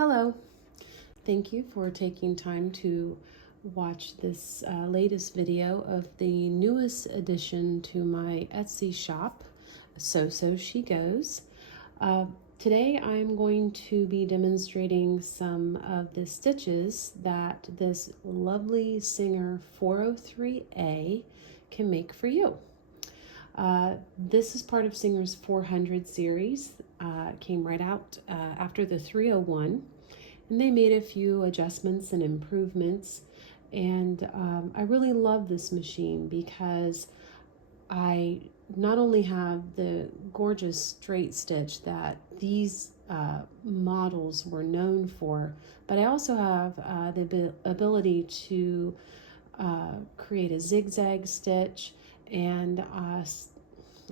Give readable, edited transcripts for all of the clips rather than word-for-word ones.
Hello. Thank you for taking time to watch this latest video of the newest addition to my Etsy shop, So She Goes. Uh, Today I'm going to be demonstrating some of the stitches that this lovely Singer 403A can make for you. This is part of Singer's 400 series. Came right out after the 301, and they made a few adjustments and improvements. And I really love this machine because I not only have the gorgeous straight stitch that these models were known for, but I also have the ability to create a zigzag stitch and I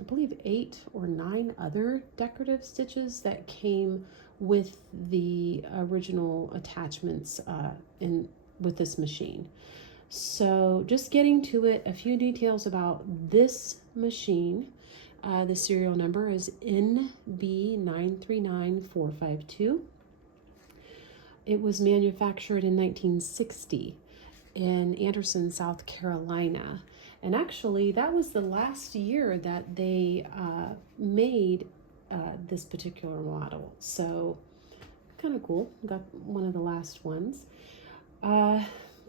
believe 8 or 9 other decorative stitches that came with the original attachments with this machine. So just getting to it, a few details about this machine. The serial number is NB939452. It was manufactured in 1960 in Anderson, South Carolina. And actually, that was the last year that they made this particular model. So kind of cool. Got one of the last ones.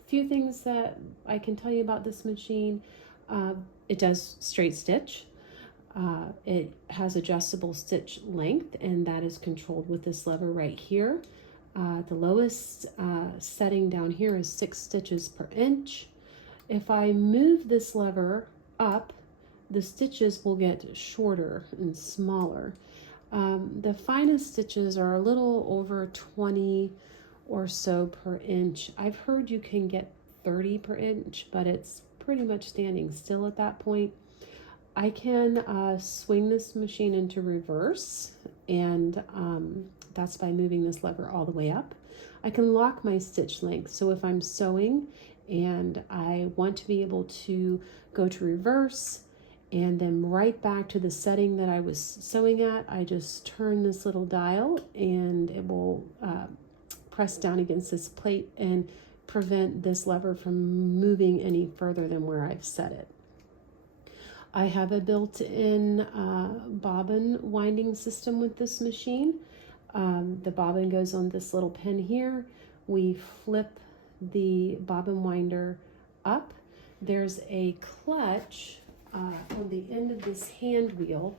Few things that I can tell you about this machine. It does straight stitch. It has adjustable stitch length, and that is controlled with this lever right here. The lowest setting down here is 6 stitches per inch. If I move this lever up, the stitches will get shorter and smaller. The finest stitches are a little over 20 or so per inch. I've heard you can get 30 per inch, but it's pretty much standing still at that point. I can swing this machine into reverse, and that's by moving this lever all the way up. I can lock my stitch length, so if I'm sewing and I want to be able to go to reverse and then right back to the setting that I was sewing at, I just turn this little dial and it will press down against this plate and prevent this lever from moving any further than where I've set it. I have a built-in bobbin winding system with this machine. The bobbin goes on this little pin here. We flip the bobbin winder up. There's a clutch on the end of this hand wheel,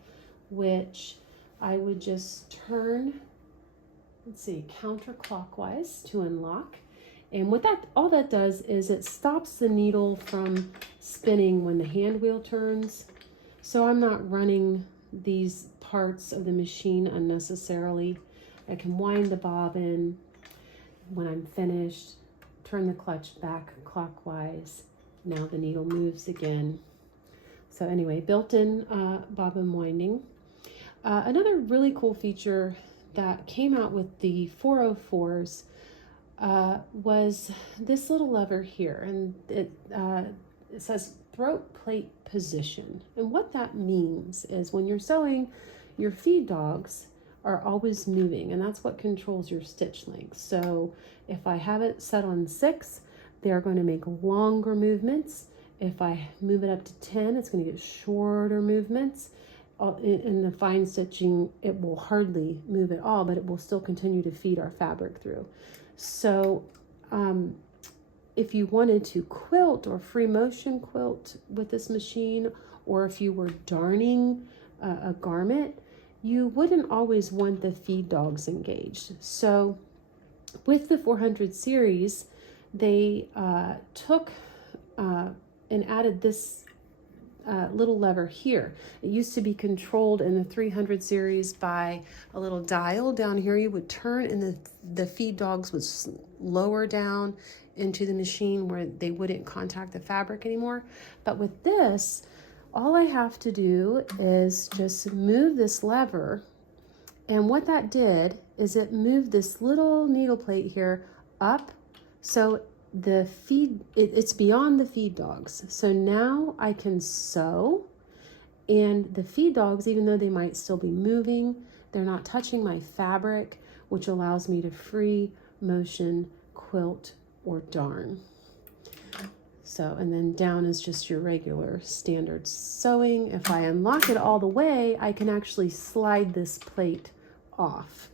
which I would just turn, let's see, counterclockwise to unlock. And what all that does is it stops the needle from spinning when the hand wheel turns. So I'm not running these parts of the machine unnecessarily. I can wind the bobbin. When I'm finished, turn the clutch back clockwise. Now the needle moves again. So anyway, built-in bobbin winding. Another really cool feature that came out with the 404s was this little lever here, and it says throat plate position. And what that means is when you're sewing, your feed dogs are always moving, and that's what controls your stitch length. So if I have it set on 6, they're going to make longer movements. If I move it up to 10, it's going to get shorter movements. In the fine stitching, it will hardly move at all, but it will still continue to feed our fabric through. So if you wanted to quilt or free motion quilt with this machine, or if you were darning a garment, you wouldn't always want the feed dogs engaged. So with the 400 series, they took and added this little lever here. It used to be controlled in the 300 series by a little dial down here. You would turn and the feed dogs would lower down into the machine where they wouldn't contact the fabric anymore. But with this, all I have to do is just move this lever, and what that did is it moved this little needle plate here up, so the feed, it's beyond the feed dogs. So now I can sew, and the feed dogs, even though they might still be moving, They're not touching my fabric, which allows me to free motion quilt or darn. So, and then down is just your regular standard sewing. If I unlock it all the way, I can actually slide this plate off,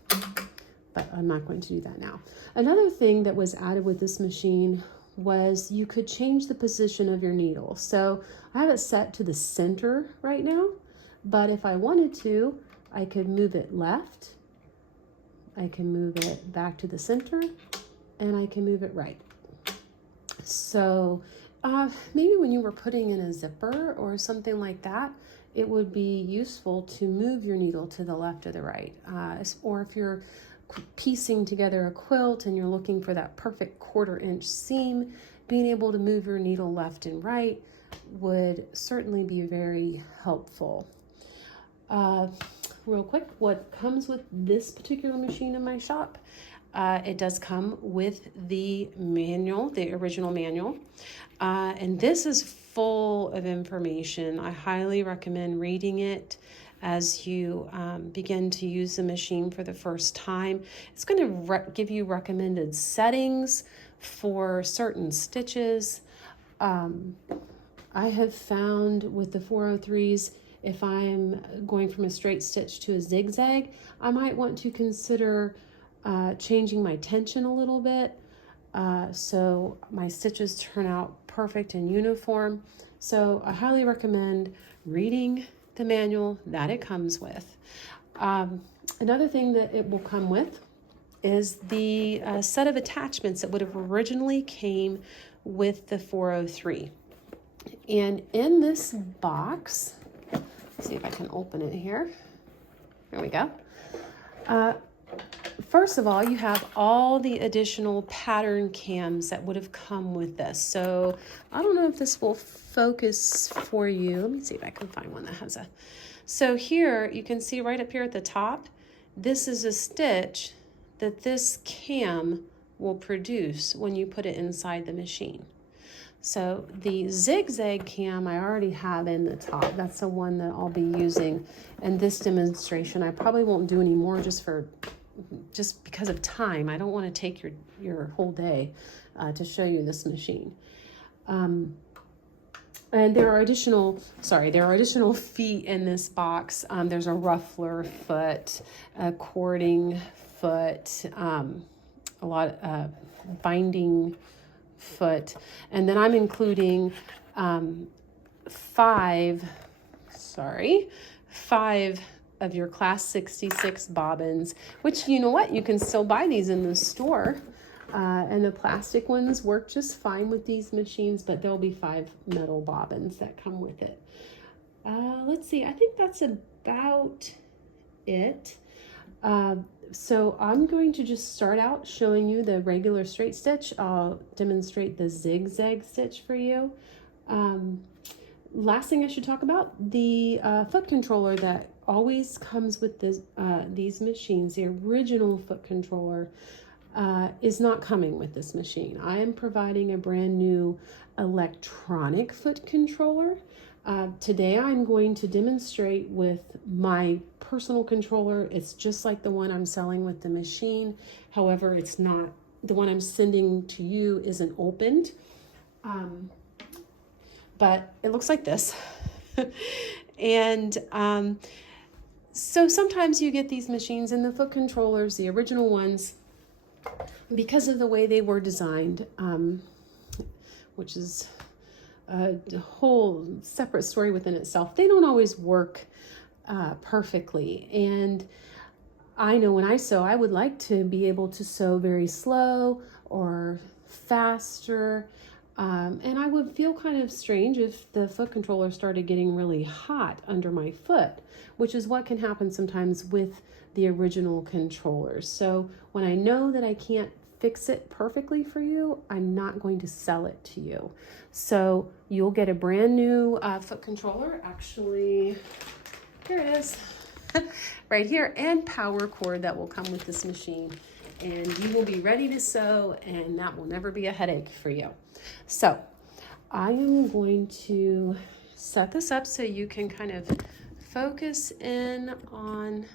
but I'm not going to do that now. Another thing that was added with this machine was you could change the position of your needle. So I have it set to the center right now, but if I wanted to, I could move it left, I can move it back to the center, and I can move it right. So maybe when you were putting in a zipper or something like that, it would be useful to move your needle to the left or the right. Or if you're piecing together a quilt and you're looking for that perfect 1/4 inch seam, being able to move your needle left and right would certainly be very helpful. Real quick, what comes with this particular machine in my shop? It does come with the manual, the original manual. And this is full of information. I highly recommend reading it as you begin to use the machine for the first time. It's going to give you recommended settings for certain stitches. I have found with the 403s, if I'm going from a straight stitch to a zigzag, I might want to consider changing my tension a little bit so my stitches turn out perfect and uniform. So I highly recommend reading the manual that it comes with. Another thing that it will come with is the set of attachments that would have originally came with the 403. And in this box, let's see if I can open it here. There we go. First of all, you have all the additional pattern cams that would have come with this. So I don't know if this will focus for you. Let me see if I can find one that has a... So here you can see right up here at the top, this is a stitch that this cam will produce when you put it inside the machine. So the zigzag cam I already have in the top. That's the one that I'll be using in this demonstration. I probably won't do any more just because of time. I don't want to take your whole day to show you this machine. And there are additional feet in this box. There's a ruffler foot, a cording foot, a lot of binding foot, and then I'm including five of your class 66 bobbins, which, you know what, you can still buy these in the store, and the plastic ones work just fine with these machines, but there'll be 5 metal bobbins that come with it. Let's see, I think that's about it. So I'm going to just start out showing you the regular straight stitch. I'll demonstrate the zigzag stitch for you. Last thing I should talk about, the foot controller that always comes with this, these machines, the original foot controller, is not coming with this machine. I am providing a brand new electronic foot controller. Today I'm going to demonstrate with my personal controller. It's just like the one I'm selling with the machine. However, it's not, the one I'm sending to you isn't opened. But it looks like this. And so sometimes you get these machines and the foot controllers, the original ones, because of the way they were designed, which is a whole separate story within itself, they don't always work perfectly. And I know when I sew, I would like to be able to sew very slow or faster. And I would feel kind of strange if the foot controller started getting really hot under my foot, which is what can happen sometimes with the original controllers. So when I know that I can't fix it perfectly for you, I'm not going to sell it to you. So you'll get a brand new foot controller. Actually, here it is, right here, and power cord that will come with this machine. And you will be ready to sew, and that will never be a headache for you. So I am going to set this up so you can kind of focus in on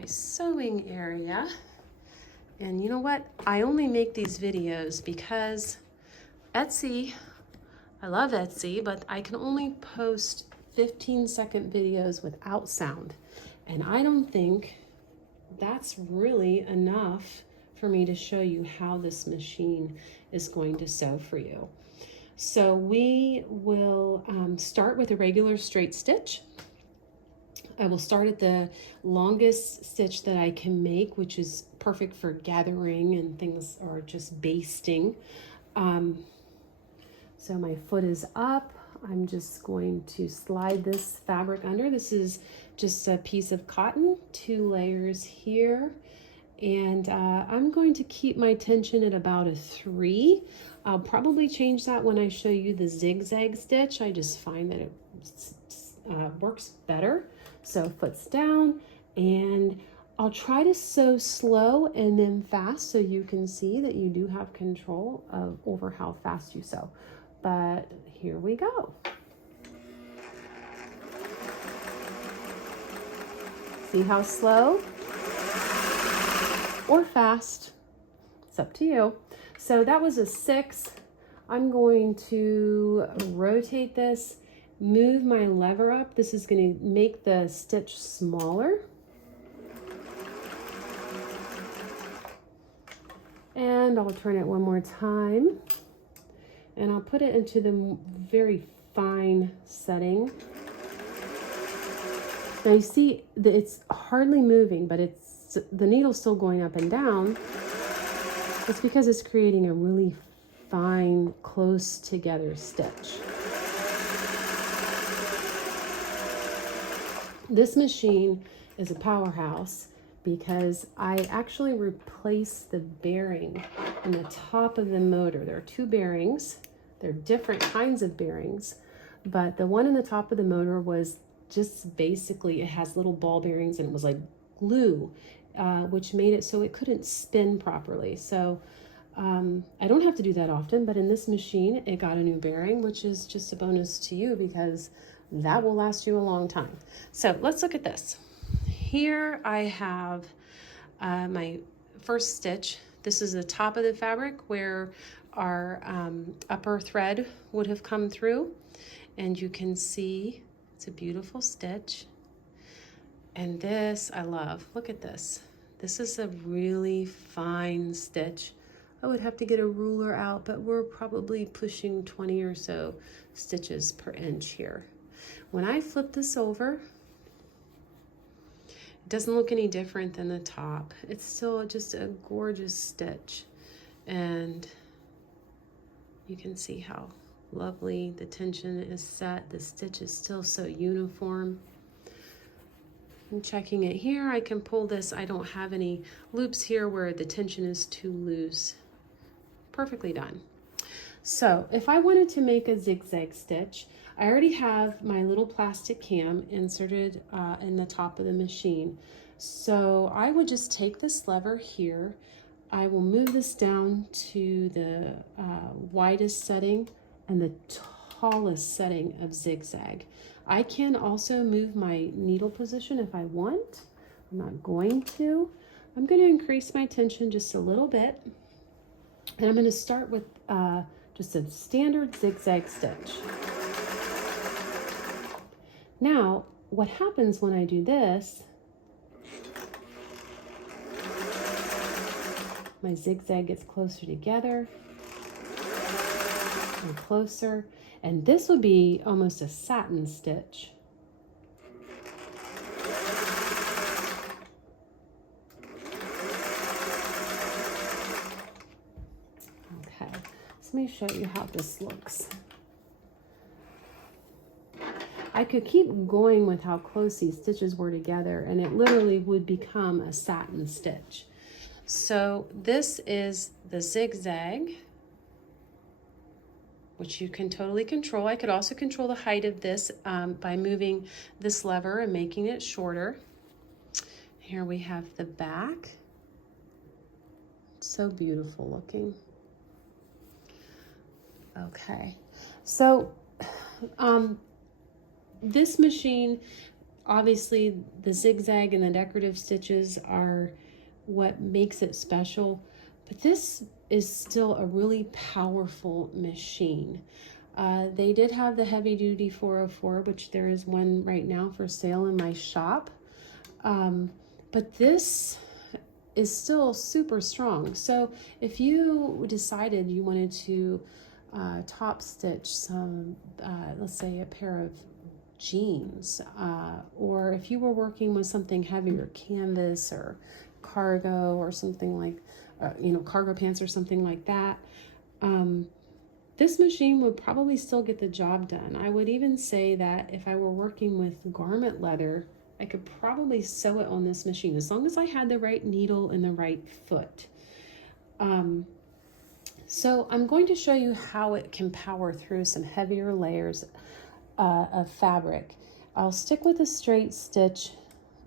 my sewing area. And you know what? I only make these videos because Etsy, I love Etsy, but I can only post 15-second videos without sound. And I don't think that's really enough for me to show you how this machine is going to sew for you. So we will start with a regular straight stitch. I will start at the longest stitch that I can make, which is perfect for gathering and things, or just basting. So my foot is up. I'm just going to slide this fabric under. This is just a piece of cotton, 2 layers here. And I'm going to keep my tension at about a 3. I'll probably change that when I show you the zigzag stitch. I just find that it works better. So foot's down, and I'll try to sew slow and then fast so you can see that you do have control over how fast you sew. But here we go. See how slow or fast? It's up to you. So that was a 6. I'm going to rotate this, move my lever up. This is going to make the stitch smaller. And I'll turn it one more time. And I'll put it into the very fine setting. Now you see that it's hardly moving, but the needle's still going up and down. It's because it's creating a really fine, close together stitch. This machine is a powerhouse because I actually replaced the bearing in the top of the motor. There are 2 bearings. They're different kinds of bearings, but the one in the top of the motor was just basically, it has little ball bearings and it was like glue, which made it so it couldn't spin properly. So I don't have to do that often, but in this machine, it got a new bearing, which is just a bonus to you because that will last you a long time. So let's look at this. Here I have my first stitch. This is the top of the fabric where our upper thread would have come through. And you can see it's a beautiful stitch. And this I love. Look at this. This is a really fine stitch. I would have to get a ruler out, but we're probably pushing 20 or so stitches per inch here. When I flip this over, it doesn't look any different than the top. It's still just a gorgeous stitch. And you can see how lovely the tension is set. The stitch is still so uniform. I'm checking it here. I can pull this. I don't have any loops here where the tension is too loose. Perfectly done. So if I wanted to make a zigzag stitch, I already have my little plastic cam inserted in the top of the machine. So I would just take this lever here. I will move this down to the widest setting and the tallest setting of zigzag. I can also move my needle position if I want. I'm not going to. I'm going to increase my tension just a little bit. And I'm going to start with just a standard zigzag stitch. Now, what happens when I do this, my zigzag gets closer together and closer, and this would be almost a satin stitch. Okay, so let me show you how this looks. I could keep going with how close these stitches were together, and it literally would become a satin stitch. So this is the zigzag, which you can totally control. I could also control the height of this by moving this lever and making it shorter. Here we have the back. So beautiful looking. Okay, so this machine, Obviously, the zigzag and the decorative stitches are what makes it special, but this is still a really powerful machine. They did have the heavy duty 404, which there is one right now for sale in my shop. But this is still super strong. So if you decided you wanted to top stitch some, let's say a pair of jeans, or if you were working with something heavier, canvas or cargo or something like, cargo pants or something like that, this machine would probably still get the job done. I would even say that if I were working with garment leather, I could probably sew it on this machine as long as I had the right needle and the right foot. So I'm going to show you how it can power through some heavier layers of fabric. I'll stick with a straight stitch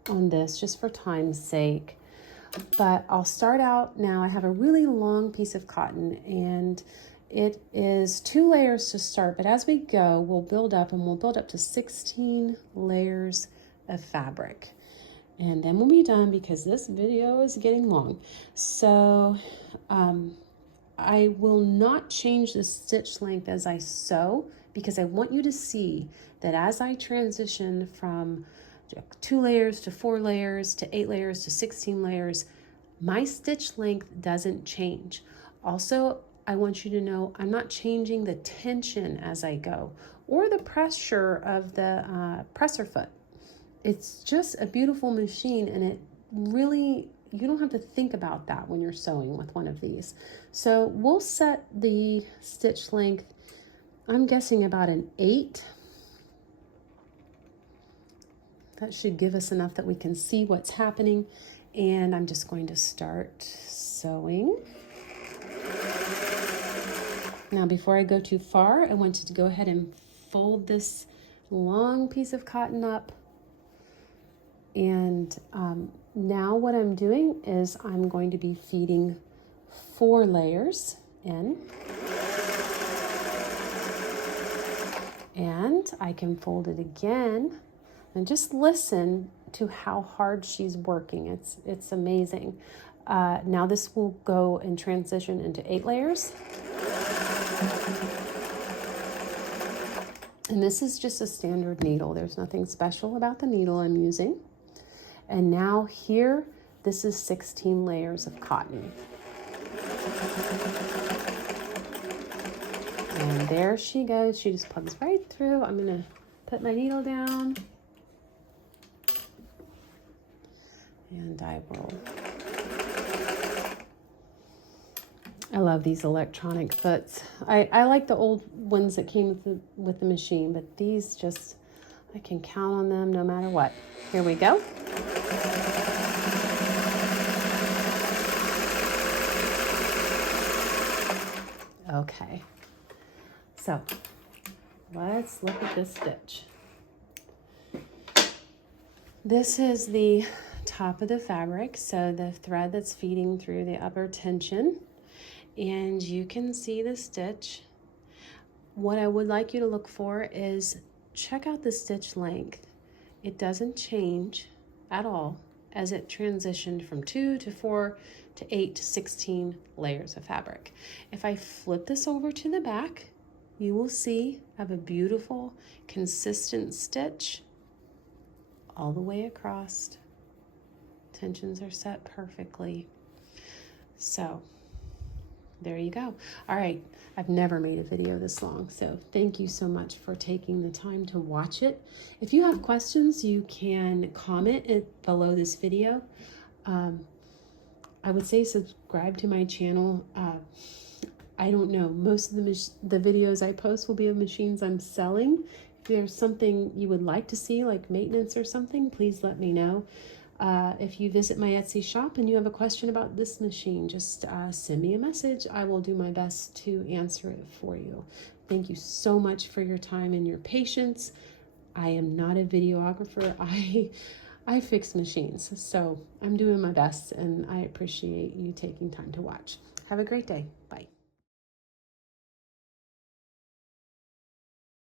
on this just for time's sake, but I'll start out now. I have a really long piece of cotton and it is 2 layers to start, but as we go, we'll build up and we'll build up to 16 layers of fabric. And then we'll be done because this video is getting long. So I will not change the stitch length as I sew because I want you to see that as I transition from 2 layers to 4 layers to 8 layers to 16 layers, my stitch length doesn't change. Also, I want you to know I'm not changing the tension as I go or the pressure of the presser foot. It's just a beautiful machine, and it really, you don't have to think about that when you're sewing with one of these. So we'll set the stitch length, I'm guessing about an 8. That should give us enough that we can see what's happening. And I'm just going to start sewing. Now, before I go too far, I want you to go ahead and fold this long piece of cotton up. And now what I'm doing is I'm going to be feeding 4 layers in. And I can fold it again and just listen to how hard she's working. It's amazing. Now this will go and transition into 8 layers. And this is just a standard needle. There's nothing special about the needle I'm using. And now here, this is 16 layers of cotton. And there she goes. She just plugs right through. I'm gonna put my needle down. And I love these electronic foots. I like the old ones that came with the machine, but these just, I can count on them no matter what. Here we go. Okay, so let's look at this stitch. This is the top of the fabric, so the thread that's feeding through the upper tension, and you can see the stitch. What I would like you to look for is check out the stitch length. It doesn't change at all as it transitioned from 2 to 4 to 8 to 16 layers of fabric. If I flip this over to the back, you will see I have a beautiful consistent stitch all the way across. Tensions are set perfectly. So there you go. All right, I've never made a video this long, so thank you so much for taking the time to watch it. If you have questions, you can comment it below this video. I would say subscribe to my channel. I don't know, most of the videos I post will be of machines I'm selling. If there's something you would like to see, like maintenance or something, please let me know. If you visit my Etsy shop and you have a question about this machine, just send me a message. I will do my best to answer it for you. Thank you so much for your time and your patience. I am not a videographer. I fix machines, so I'm doing my best, and I appreciate you taking time to watch. Have a great day. Bye.